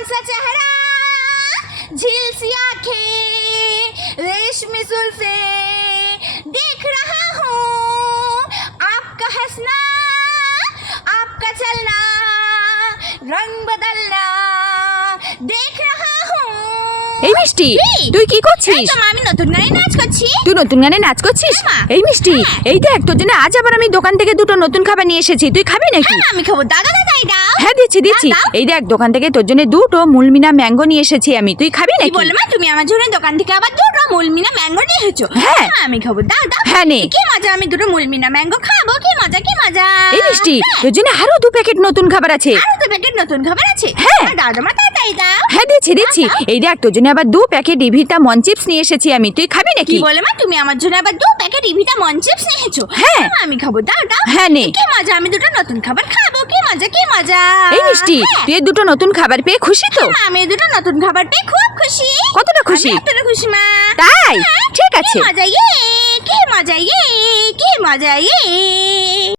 चांद सा चेहरा, झील सी आंखें, रेशमी जुल्फे, देख रहा हूँ आपका हंसना, आपका चलना, रंग बदलना, देख रहा हूँ। এই মিষ্টি, তুই কি করছিস? আমি নতুন গানে নাচ করছি। তুই নতুন গানে নাচ করছিস? এই মিষ্টি, এই দেখ তোর জন্য আজ আবার আমি দোকান থেকে দুটো নতুন খাবার নিয়ে এসেছি, তুই খাবি নাকি? আমি খাবো। দাদা দাদাই দাও। হ্যাঁ দিচ্ছি। এই দেখ দোকান থেকে তোর জন্য দুটো মুলমিনা ম্যাঙ্গো নিয়ে এসেছি আমি, তুই খাবি নাকি? বললে মা তুমি আমার জন্য দোকান থেকে আবার দুটো মুলমিনা ম্যাঙ্গো নিয়ে এসেছো? হ্যাঁ আমি খাবো। দাও দাও। হ্যাঁ নে। কি মজা, আমি দুটো মুলমিনা ম্যাঙ্গো খাবো। কি মজা কি মজা। এই মিষ্টি, তোর জন্য আরো 2 প্যাকেট নতুন খাবার আছে। আরো 2 প্যাকেট নতুন খাবার আছে? হ্যাঁ। দাদা মা তাই দাও। হ্যাঁ দিচ্ছি। এই দেখ তোর জন্য আবার 2 প্যাকেট ইভিটা মন চিপস নিয়ে এসেছি আমি, তুই খাবি নাকি? কি বলে মা তুমি আমার জন্য আবার 2 প্যাকেট ইভিটা মন চিপস নিয়ে এসেছো? হ্যাঁ। আমি খাবো। দাও দাও। হ্যাঁ নে। কি মজা, আমি দুটো নতুন খাবার খাবো। কি মজা কি মজা। এই মিষ্টি, তুই এই দুটো নতুন খাবার পেয়ে খুশি তো? আমি এই দুটো নতুন খাবার পেয়ে খুব খুশি। কতটা খুশি? আমি এতটা খুশি মা। তাই? ঠিক আছে। কি মজা কি মজা কি মজা